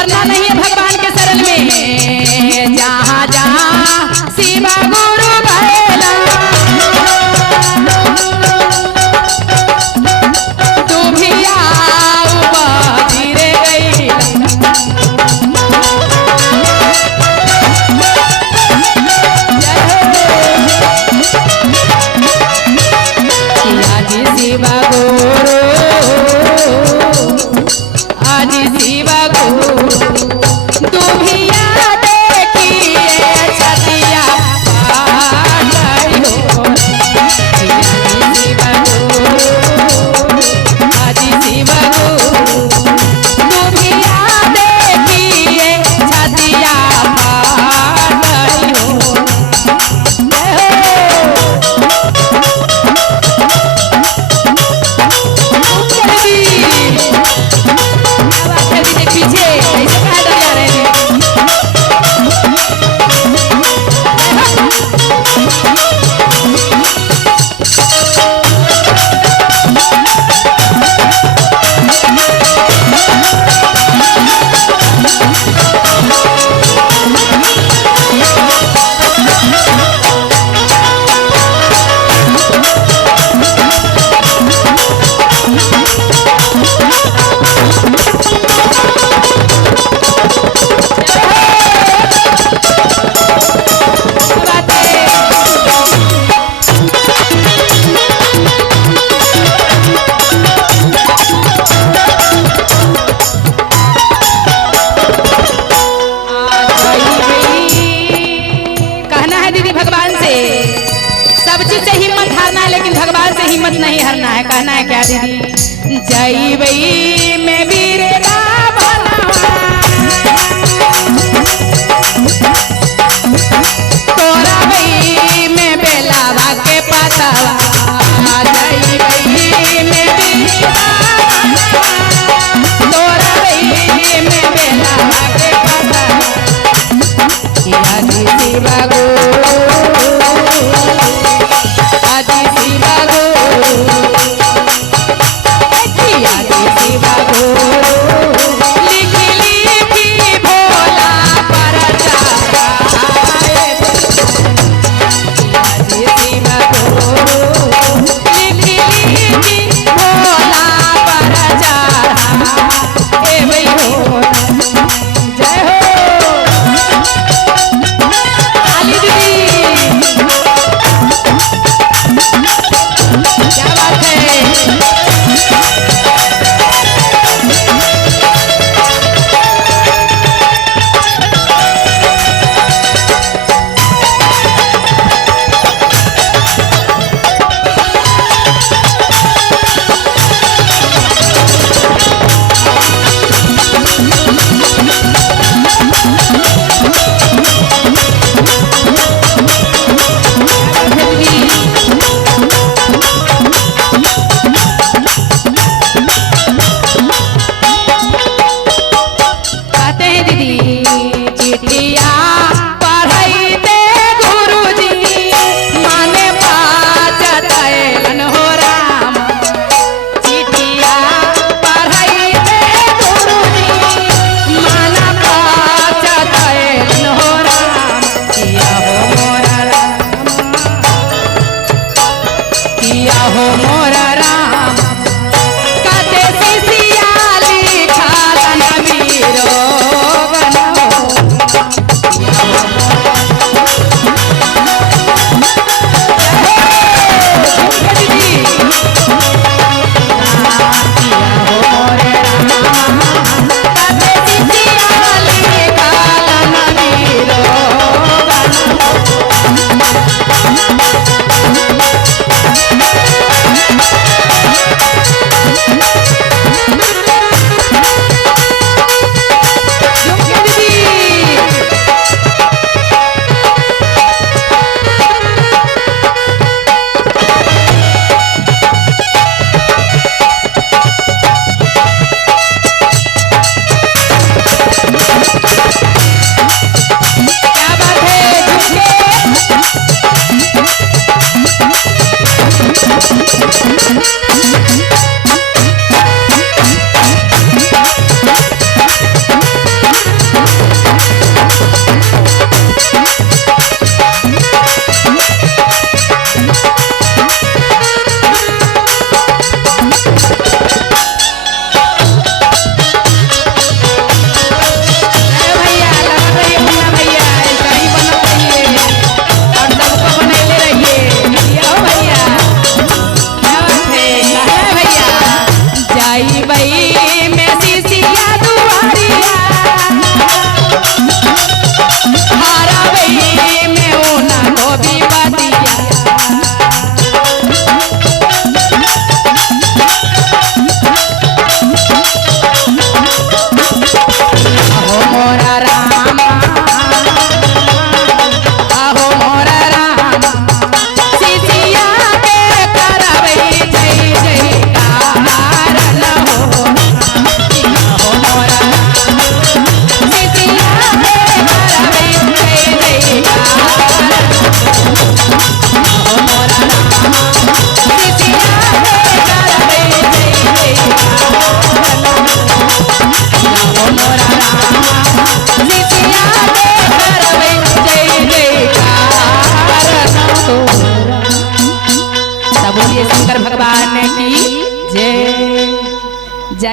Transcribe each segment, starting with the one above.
डरना नहीं है भगवान के शरण में। जहाँ जहाँ शिवा गुरु भैला तू भी आओ बाजीरे गई। आज शिवा गुरु आज शिवा गुरु तू भी देखिए छतिया आज शिवा गुरु तू भी देखिए छतिया पीछे ऐसे कहा जा रहे हैं। भगवान से सब चीज से हिम्मत हारना है, लेकिन भगवान से हिम्मत नहीं हारना है। कहना है क्या दीदी? जय वही मैं वीर तोरा वही मैं बेलावा के पातवा। जय वही मैं वीर तोरा वही मैं बेलावा के पातवा। आज शिवा गुरु आज शिवा गुरु आज शिवा गुरु लिख लिखी भोला परचारा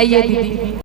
जाइए दीदी।